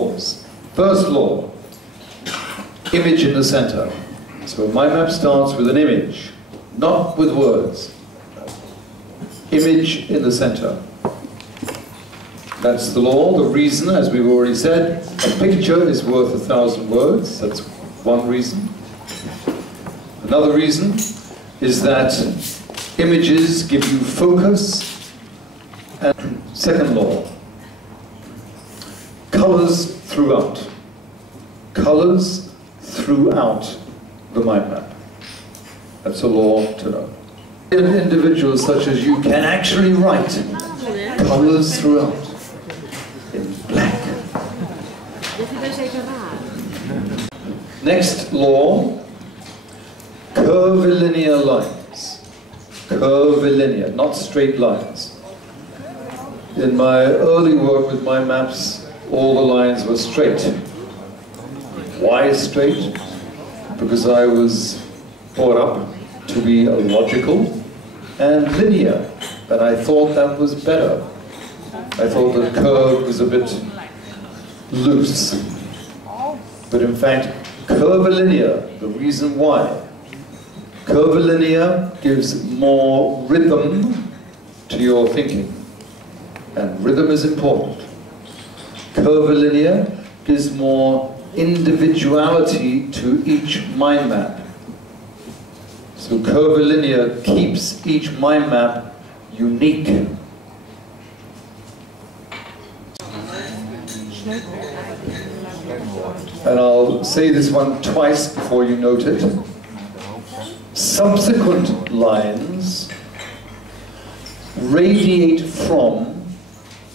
laws. First law, image in the center. So my map starts with an image, not with words. Image in the center. That's the law. The reason, as we've already said, a picture is worth 1,000 words. That's one reason. Another reason is that images give you focus. And second law, colors throughout. Colors throughout the mind map. That's a law to know. Individuals such as you can actually write colors throughout in black. Next law, curvilinear lines. Curvilinear, not straight lines. In my early work with my maps, all the lines were straight. Why straight? Because I was brought up to be logical and linear, and I thought that was better. I thought the curve was a bit loose. But in fact, curvilinear, the reason why, curvilinear gives more rhythm to your thinking. And rhythm is important. Curvilinear gives more individuality to each mind map. So curvilinear keeps each mind map unique. And I'll say this one twice before you note it. Subsequent lines radiate from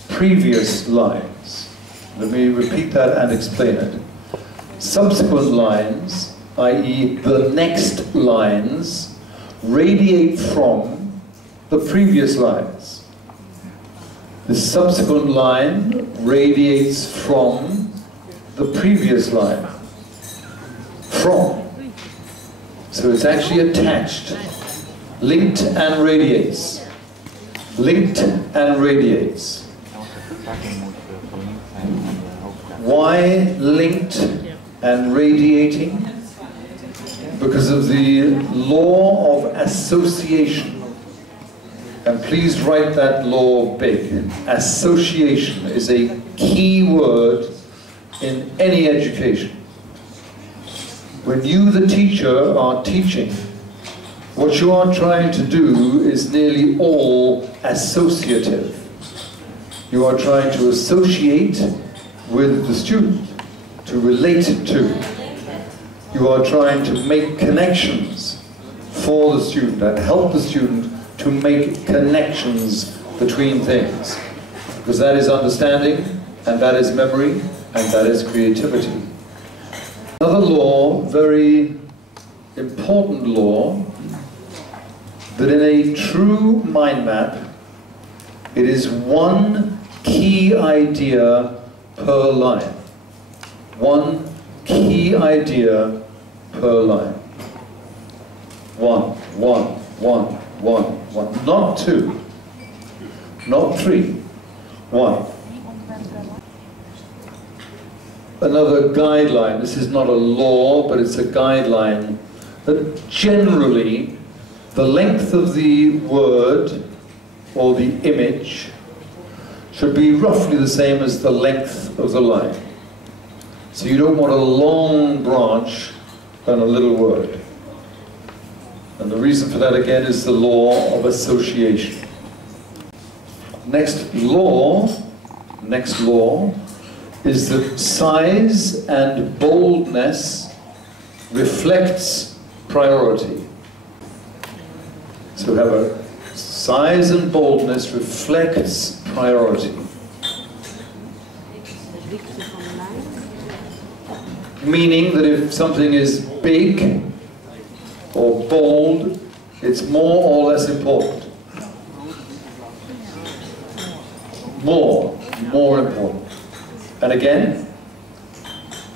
previous lines. Let me repeat that and explain it. Subsequent lines, i.e. the next lines, radiate from the previous lines. The subsequent line radiates from the previous line. From. So it's actually attached. Linked and radiates. Linked and radiates. Why linked and radiating? Because of the law of association. And please write that law big. Association is a key word in any education. When you, the teacher, are teaching, what you are trying to do is nearly all associative. You are trying to associate with the student, to relate to. You are trying to make connections for the student and help the student to make connections between things. Because that is understanding, and that is memory, and that is creativity. Another law, very important law, that in a true mind map, it is one key idea per line. One key idea per line. One. Not two, not three, one. Another guideline, this is not a law, but it's a guideline, that generally the length of the word or the image should be roughly the same as the length of the line. So you don't want a long branch and a little word. And the reason for that again is the law of association. Next law is that size and boldness reflects priority. So we have a size and boldness reflects priority. Meaning that if something is big or bold, it's more or less important. More important. And again,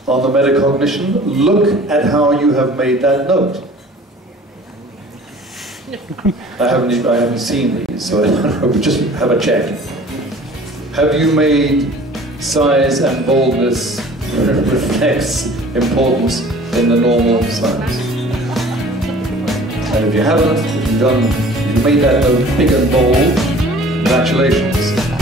on the metacognition, look at how you have made that note. I haven't seen these, so I don't know, but just have a check. Have you made size and boldness reflects importance in the normal size. And if you haven't, if you've made that note big and bold, congratulations.